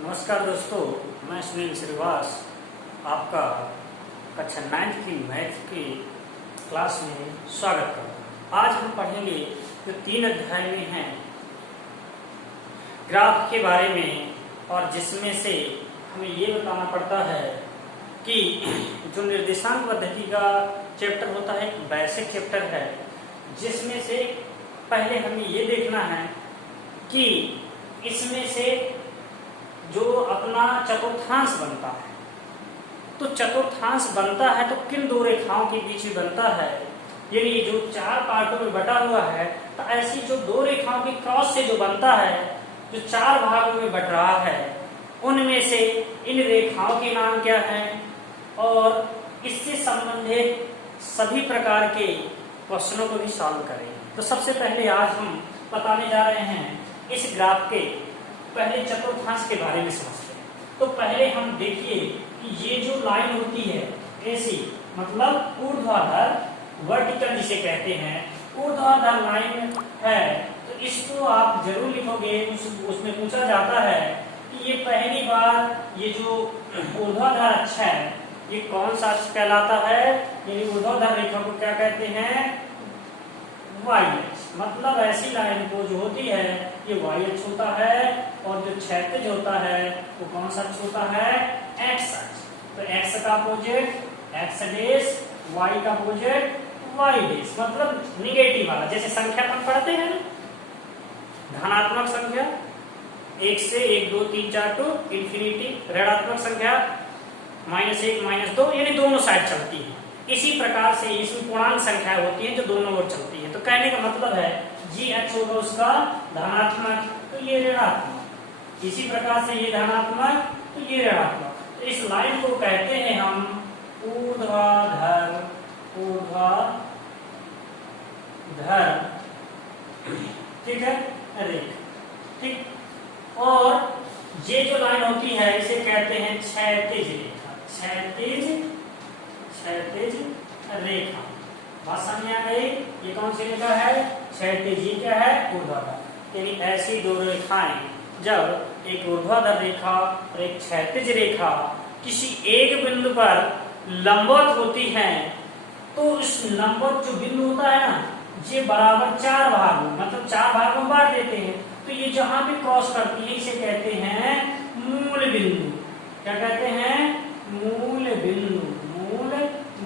नमस्कार दोस्तों, मैं सुनील श्रीवास आपका कक्षा 9 की मैथ की क्लास में स्वागत करता हूँ। आज हम पढ़ेंगे जो 3 अध्याय में हैं ग्राफ के बारे में, और जिसमें से हमें ये बताना पड़ता है कि जो निर्देशांक पद्धति का चैप्टर होता है एक बेसिक चैप्टर है, जिसमें से पहले हमें ये देखना है कि इसमें से जो अपना चतुर्थांश बनता है, तो चतुर्थांश बनता है तो किन दो रेखाओं के बीच में बनता है। यानी जो 4 पार्टों में बटा हुआ है, तो ऐसी जो 2 रेखाओं के क्रॉस से जो बनता है, जो 4 भागों में बट रहा है, उनमें से इन रेखाओं के नाम क्या हैं, और इससे संबंधित सभी प्रकार के क्वेश्चनों को भी सॉल्व करेंगे। तो सबसे पहले आज हम बताने जा रहे हैं इस ग्राफ के पहले चतुर्थांश के बारे में समझते हैं। तो पहले हम देखिए कि ये जो लाइन होती है ऐसी, मतलब ऊर्ध्वाधर, वर्टिकल जिसे कहते हैं, ऊर्ध्वाधर लाइन है, तो इसको आप जरूर लिखोगे। उसमें पूछा जाता है कि ये पहली बार ये जो ऊर्ध्वाधर अक्ष है ये कौन सा अक्ष कहलाता है। यानी ऊर्ध्वाधर रेखा को क्या कहते हैं, वाई अक्ष। मतलब ऐसी लाइन को जो होती है ये वाई अक्ष होता है, और जो क्षैतिज होता है वो कौन सा अक्ष होता है, एक्स अक्ष। तो एक्स का अपोजिट एक्स डेश, वाई का अपोजिट वाई डेश, मतलब निगेटिव वाला। जैसे संख्या अपन पढ़ते हैं ना, धनात्मक संख्या 1 से 1 2 3 4 टू इंफिनिटी, ऋणात्मक संख्या -1 -2, यानी दोनों साइड चलती है। इसी प्रकार से इसमें पूर्णांक संख्याएं होती हैं जो दोनों ओर चलती है। तो कहने का मतलब है जी एक्स होगा उसका धनात्मक, तो ये ऋणात्मक। इसी प्रकार से ये धनात्मक, तो ये ऋणात्मक। तो इस लाइन को कहते हैं हम ऊर्ध्वाधर, ऊर्ध्वाधर, ठीक है, रेखा, ठीक। और ये जो लाइन होती है इसे कहते हैं क्षैतिज रेखा, क्षैतिज रेखा। बात समझ आ गई। ये कौन सी रेखा है, क्षैतिज। ये क्या है, ऊर्ध्वाधर। यानी ऐसी 2 रेखाएं, जब एक ऊर्ध्वाधर रेखा और एक क्षैतिज रेखा किसी एक बिंदु पर लंबवत होती हैं, तो उस लंबवत जो बिंदु होता है ना, ये बराबर 4 भागों, मतलब 4 भागों में बांट देते हैं। तो ये जहां भी क्रॉस करती है इसे कहते हैं मूल बिंदु। क्या कहते हैं, मूल बिंदु। मूल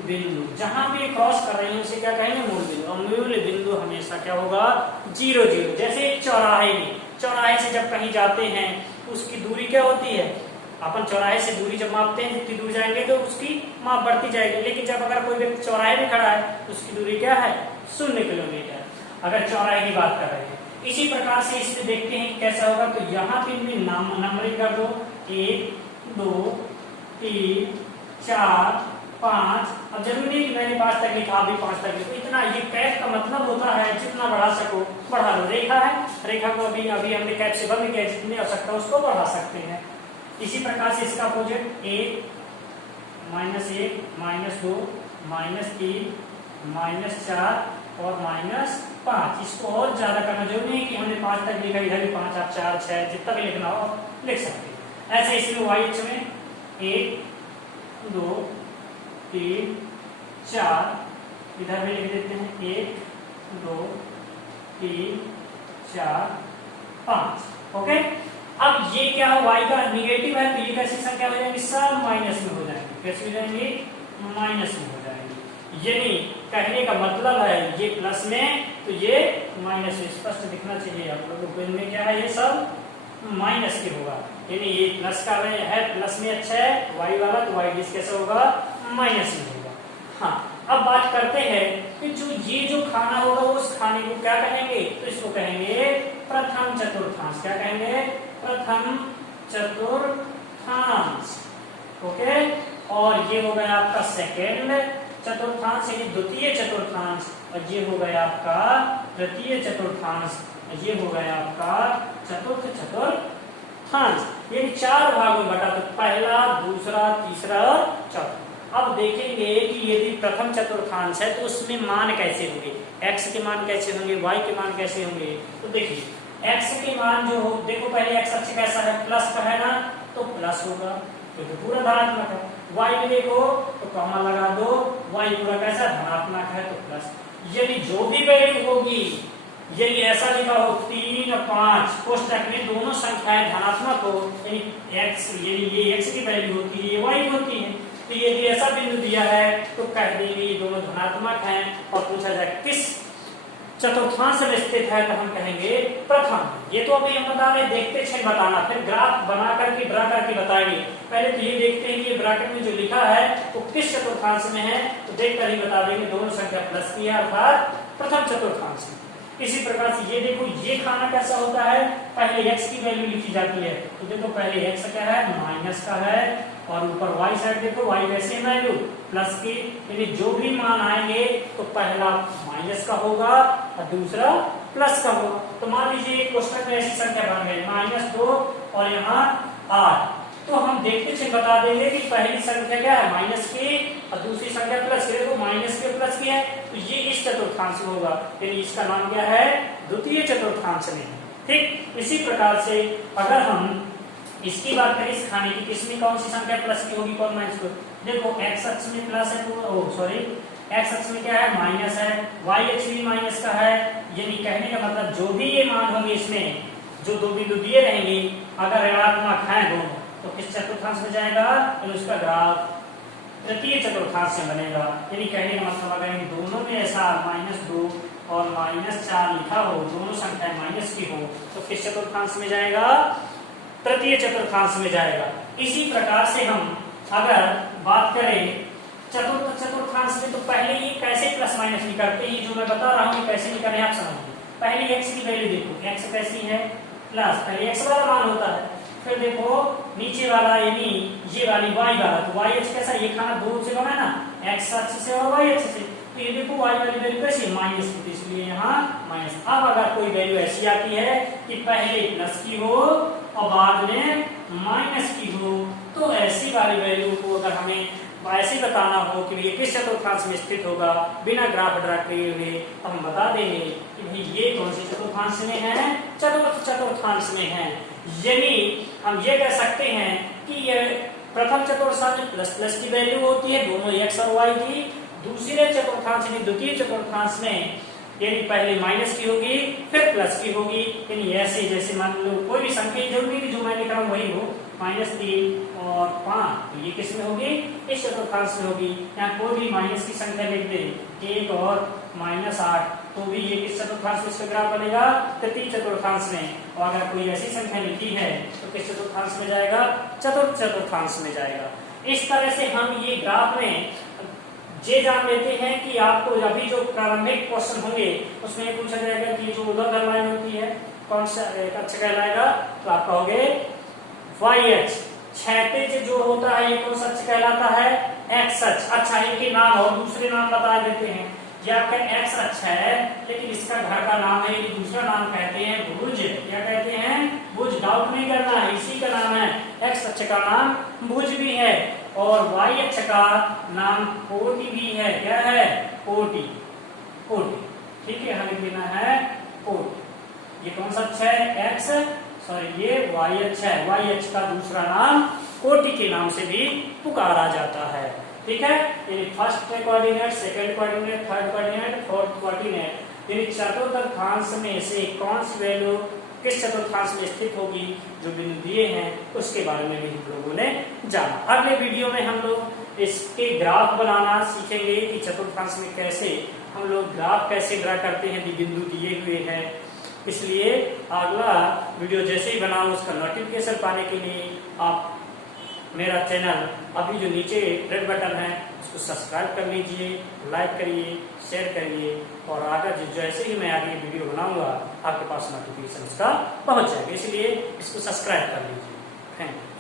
बिंदु जहां भी क्रॉस कर रहे हैं उसे क्या कहेंगे, मूल बिंदु। और मूल बिंदु हमेशा क्या होगा, 0 0। जैसे चौराहे में, चौराहे से जब कहीं जाते हैं तो उसकी दूरी क्या होती है, अपन चौराहे से दूरी जब मापते हैं जितनी दूर जाएंगे तो उसकी माप बढ़ती जाएगी। लेकिन जब अगर कोई व्यक्ति चौराहे में खड़ा है तो उसकी दूरी क्या है, 0 किलोमीटर, अगर चौराहे की बात कर रहे हैं। इसी प्रकार से इसमें देखते हैं कैसा होगा। तो यहाँ पे नंबरिंग कर दो, 1 2 3 4 5। अब जरूरी नहीं कि मैंने 5 तक लिखा, अभी 5 तक लिखो, इतना। ये कैप का मतलब होता है जितना बढ़ा सको बढ़ा लो। रेखा है, रेखा को अभी हमने कैप से बंद किया, जितनी आवश्यकता उसको बढ़ा सकते हैं। इसी प्रकार से इसका अपोजिट 1 -1 -2 -3 -4 और -5। इसको और ज्यादा करना जरूरी नहीं कि हमने 5 तक लिखा, इधर भी 5, आप 4 6 जितना भी लिखना हो लिख सकते हैं। ऐसे इसमें वाई अक्ष में 1 2 3 4, इधर भी लिख देते हैं 1 2 3 4 5। ओके। अब ये क्या है, वाई का निगेटिव है, तो ये कैसी संख्या हो जाएंगी, सब माइनस में हो जाएंगे। कैसे हो जाएंगे, माइनस में हो जाएंगे। यानी कहने का मतलब है ये प्लस में तो ये माइनस में। स्पष्ट दिखना चाहिए आप लोगों को, इनमें क्या है, ये सब माइनस के होगा। यानी ये प्लस का है, प्लस में अच्छा है वाई वाला, तो वाई डिस कैसे होगा, माइनस में होगा। हाँ, अब बात करते हैं कि ये जो खाना होगा उस खाने को क्या कहेंगे, तो इसको कहेंगे प्रथम चतुर्थांश। क्या कहेंगे, प्रथम चतुर्थांश। ओके। और ये हो गया आपका सेकेंड चतुर्थांश, यानी द्वितीय चतुर्थांश। और ये हो गया आपका तृतीय चतुर्थांश। ये हो गया आपका चतुर्थ चतुर्थांश। ये 4 भागों में बटा, तो पहला, दूसरा, तीसरा और चौथा। अब देखेंगे कि यदि प्रथम चतुर्थांश है तो उसमें मान कैसे होंगे, x के मान कैसे होंगे, y के मान कैसे होंगे। तो देखिए x के मान जो हो, देखो पहले x अक्ष कैसा है, प्लस का है ना, तो प्लस होगा, तो पूरा धनात्मक है। y में देखो तो कॉमा लगा दो, y पूरा कैसा धनात्मक है तो प्लस। यदि जो भी वैल्यू होगी, यदि ऐसा लिखा हो 3 और 5 कोष्टक में दोनों संख्याएं धनात्मक हो, यानी x, यदि ये x की वैल्यू होती है, ये y होती है, तो यदि ऐसा बिंदु दिया है तो कह देंगे ये दोनों धनात्मक हैं। और पूछा जाए किस चतुर्थांश में स्थित है, तो हम कहेंगे प्रथम। ये तो अभी हम बता रहे, देखते क्षण बताना, फिर ग्राफ बना करके ड्रा करके बताएंगे। पहले तो ये देखते हैं कि ये ब्रैकेट में जो लिखा है वो किस चतुर्थांश में है, तो देख कर ही बता देंगे दोनों संख्या प्लस की है अर्थात प्रथम चतुर्थांश में। इसी प्रकार से ये देखो, ये खाना कैसा होता है, पहले x की वैल्यू लिखी जाती है, तो देखो पहले x क्या है, माइनस का है, और ऊपर y साइड देखो y कैसे वैल्यू प्लस की, यानी जो भी मान आएंगे तो पहला माइनस का होगा और दूसरा प्लस का होगा। तो मान लीजिए कोष्टक में ऐसी संख्या बन गई -2 और यहाँ 8, तो हम देखते थे बता देंगे कि पहली संख्या क्या है माइनस की और दूसरी संख्या प्लस की, तो माइनस के प्लस की है, तो ये इस चतुर्थांश में होगा, यानी इसका नाम क्या है, द्वितीय चतुर्थांश में। ठीक इसी प्रकार से अगर हम इसकी बात करें, इस खाने की किसमें कौन सी संख्या प्लस की होगी, कौन माइनस की, देखो x अक्ष में प्लस है, x अक्ष में क्या है माइनस है, y अक्ष भी माइनस का है, यानी कहने का मतलब जो भी ये मान होंगे इसमें जो दो बिंदु दिए रहेंगे अगर ऋणात्मक है दोनों, तो किस चतुर्थांश में जाएगा, तो उसका ग्राफ तृतीय चतुर्थांश में बनेगा। यानी कहने का मतलब अगर इन दोनों में ऐसा -2 और -4 लिखा हो, दोनों संख्याएं माइनस की हो, तो किस चतुर्थांश में जाएगा, तृतीय चतुर्थांश में जाएगा। इसी प्रकार से हम अगर बात करें चतुर्थ चतुर्थांश में, तो पहले ये कैसे प्लस माइनस निकालते हैं, जो मैं बता रहा हूँ कैसे निकालें आप समझिए। पहले x की वैल्यू देखो, x कैसी है प्लस, पहले x वाला मान होता है, फिर देखो नीचे वाला यानी ये वाली y वाला, तो y अक्ष कैसा, ये खाना दो से बना है ना, x अक्ष से और y अक्ष से, तो ये देखो y वाली वैल्यू कैसी माइनस की, इसलिए यहाँ माइनस। अब अगर कोई वैल्यू ऐसी आती है कि पहले प्लस की हो और बाद में माइनस की हो, तो ऐसी वाली वैल्यू को अगर हमें ऐसे बताना हो कि ये किस चतुर्थांश में स्थित होगा, बिना ग्राफ ड्रा किए हुए, तो हम बता देंगे कि भाई ये कौन से चतुर्थांश में है, चतुर्थ चतुर्थांश में है। यानी हम ये कह सकते हैं कि ये प्रथम चतुर्थांश में प्लस प्लस की वैल्यू होती है दोनों x और y की, दूसरे चतुर्थांश में द्वितीय चतुर्थांश में यानी पहले माइनस की होगी फिर प्लस की होगी, यानी ऐसे जैसे मान लो कोई भी संख्या जरूरी कि जो मैं लिख रहा हूँ वही हो, -3 और 5, तो ये किस में होगी, इस चतुर्थांश में होगी। यहाँ कोई भी माइनस की संख्या लिख दे 1 और -8, तो भी ये किस चतुर्थांश में इसका ग्राफ बनेगा, तृतीय चतुर्थांश में। और अगर कोई ऐसी संख्या लिखी है तो किस चतुर्थांश में जाएगा, चतुर्थ चतुर्थांश में जाएगा। इस तरह से हम ये ग्राफ में ये जान लेते हैं कि आपको अभी जो प्रारंभिक क्वेश्चन होंगे उसमें पूछा जाएगा कि जो ऊर्ध्वाधर लाइन होती है कौन सा अक्ष कहलाएगा, तो आप कहोगे y अक्ष। क्षैतिज जो होता है ये कौन सा अक्ष कहलाता है, x अक्ष। अच्छा इनके नाम और दूसरे नाम बता देते हैं, ये आपका x अक्ष है लेकिन इसका घर का नाम है, ये दूसरा नाम कहते हैं भुज। क्या कहते हैं, भुज। डाउट नहीं करना है, इसी का नाम है, x अक्ष का नाम भुज भी है और y अक्ष का नाम कोटि भी है। क्या है, कोटि, कोटि। ठीक है, हमें लेना है कोटि। ये कौन सा अक्ष है, x, सॉरी ये y अक्ष है। y अक्ष का दूसरा नाम कोटि के नाम से भी पुकारा जाता है। ठीक है, यानी first coordinate, second coordinate, third coordinate, fourth coordinate, यानी चतुर्थांश में से कौन सी वैल्यू किस चतुर्थांश में स्थित होगी, जो बिंदु दिए हैं उसके बारे में भी हम लोगों ने जाना। अगले वीडियो में हम लोग इसके ग्राफ बनाना सीखेंगे कि चतुर्थांश में कैसे हम लोग ग्राफ कैसे ड्रा करते हैं, बिंदु दिए हुए हैं। इसलिए अगला वीडियो जैसे ही बनाऊं उसका नोटिफिकेशन पाने के लिए आप मेरा चैनल अभी जो नीचे रेड बटन है उसको सब्सक्राइब कर लीजिए, लाइक करिए, शेयर करिए और आगे जैसे ही मैं आगे वीडियो बनाऊंगा आपके पास नोटिफिकेशन उसका पहुंच जाएगा। इसलिए इसको सब्सक्राइब कर लीजिए। Thank you.